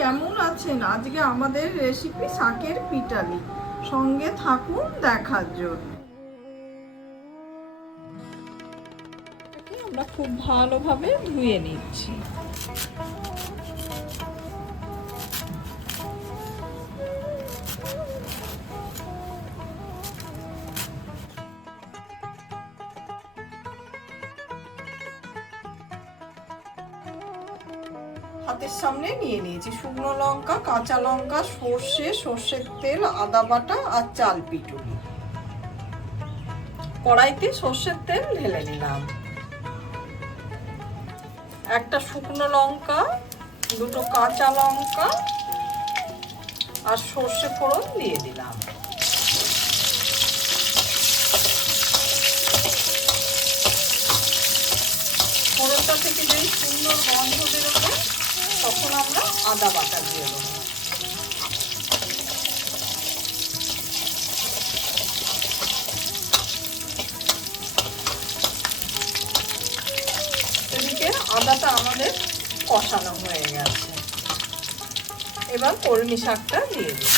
কেমন আছেন? আজকে আমাদের রেসিপি শাকের পিটালি, সঙ্গে থাকুন দেখার জন্য। আমরা খুব ভালোভাবে ধুয়ে নিচ্ছি। হাতের সামনে নিয়ে নিয়েছি শুকনো লঙ্কা, কাঁচা লঙ্কা, সর্ষে, সর্ষের তেল, আদা বাটা আর চাল পিটুলি। কড়াইতে সর্ষের তেল ঢেলে নিলাম। একটা শুকনো লঙ্কা, দুটো কাঁচা লঙ্কা আর সর্ষে ফোড়ন দিয়ে দিলাম। ফোড়নটা থেকে যেই সুন্দর গন্ধ বেরোবে তখন আমরা আদা বাটা দিয়ে দেবো। এদিকে আদাটা আমাদের কষানো হয়ে গেছে। এবার কলমি শাকটা দিয়ে দিই।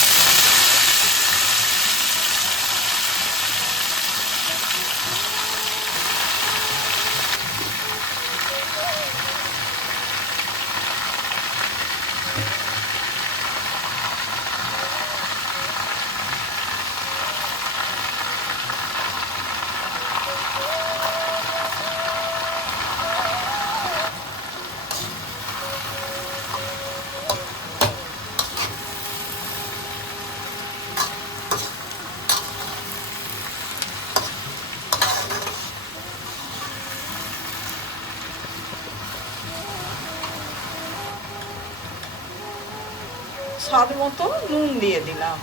স্বাদ মতো নুন দিয়ে দিলাম।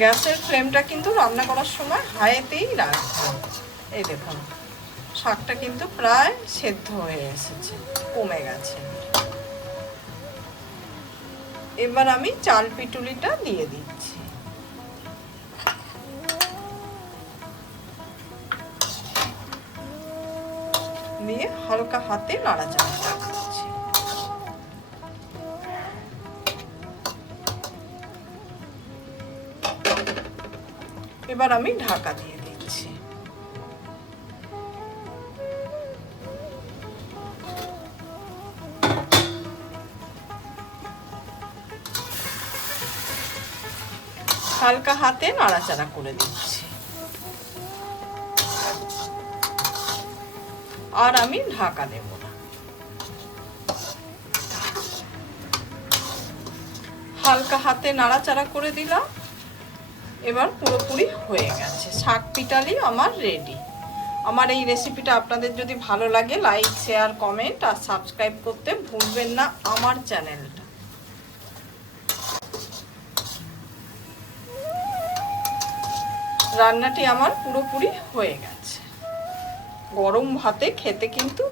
গ্যাসের ফ্লেমটা কিন্তু রান্না করার সময় হাইতেই রাখবো। এই দেখুন শাকটা কিন্তু প্রায় সেদ্ধ হয়ে এসেছে, কমে গেছে। এবার আমি চাল পিটুলিটা দিয়ে দিচ্ছি। দিয়ে হালকা হাতে নাড়াচাড়া করছি। এবার আমি ঢাকা দিয়ে দিচ্ছি। হালকা হাতে নাড়াচাড়া করে দিচ্ছি। আর আমি ঢাকা দেব না। হালকা হাতে নাড়াচাড়া করে দিলাম। এবার পুরোপুরি হয়ে গেছে, শাক পিটালি আমার রেডি। আমার এই রেসিপিটা আপনাদের যদি ভালো লাগে লাইক, শেয়ার, কমেন্ট আর সাবস্ক্রাইব করতে ভুলবেন না আমার চ্যানেলটা। রান্নাটি আমার পুরোপুরি হয়ে গেছে। গরম ভাতে খেতে কিন্তু